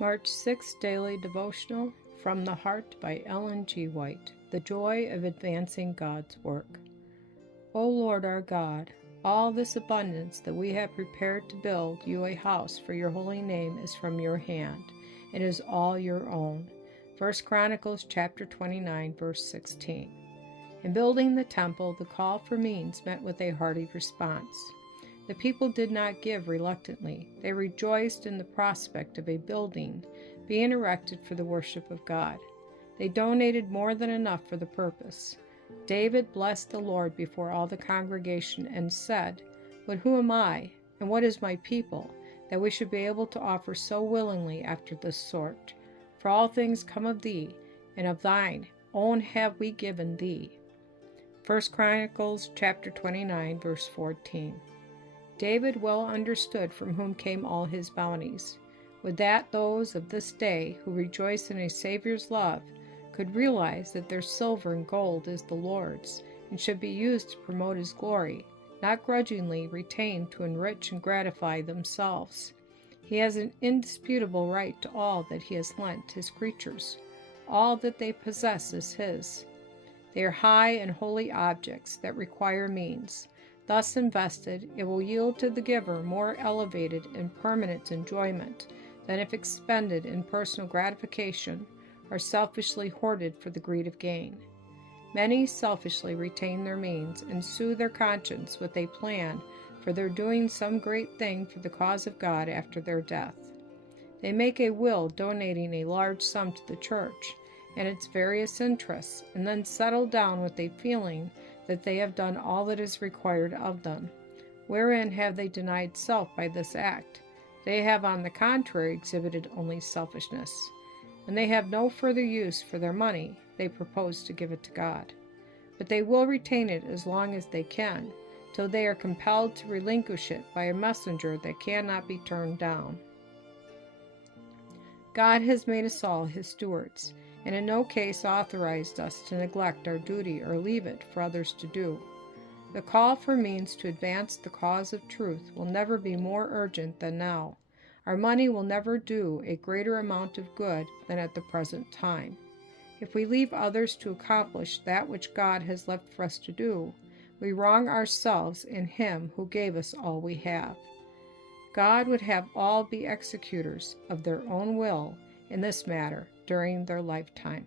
March 6th Daily Devotional from the Heart by Ellen G. White. The Joy of Advancing God's Work. O Lord our God, all this abundance that we have prepared to build you a house for your holy name is from your hand. It is all your own. 1 Chronicles chapter 29, verse 16. In building the temple, the call for means met with a hearty response. The people did not give reluctantly. They rejoiced in the prospect of a building being erected for the worship of God. They donated more than enough for the purpose. David blessed the Lord before all the congregation and said, "But who am I, and what is my people, that we should be able to offer so willingly after this sort? For all things come of thee, and of thine own have we given thee." 1 Chronicles chapter 29, verse 14. David well understood from whom came all his bounties. Would that those of this day who rejoice in a Savior's love could realize that their silver and gold is the Lord's, and should be used to promote His glory, not grudgingly retained to enrich and gratify themselves. He has an indisputable right to all that He has lent His creatures. All that they possess is His. They are high and holy objects that require means. Thus invested, it will yield to the giver more elevated and permanent enjoyment than if expended in personal gratification or selfishly hoarded for the greed of gain. Many selfishly retain their means and soothe their conscience with a plan for their doing some great thing for the cause of God after their death. They make a will donating a large sum to the church and its various interests, and then settle down with a feeling that they have done all that is required of them. Wherein have they denied self by this act? They have on the contrary exhibited only selfishness. When they have no further use for their money, they propose to give it to God. But they will retain it as long as they can, till they are compelled to relinquish it by a messenger that cannot be turned down. God has made us all His stewards, and in no case authorized us to neglect our duty or leave it for others to do. The call for means to advance the cause of truth will never be more urgent than now. Our money will never do a greater amount of good than at the present time. If we leave others to accomplish that which God has left for us to do, we wrong ourselves in Him who gave us all we have. God would have all be executors of their own will in this matter during their lifetime.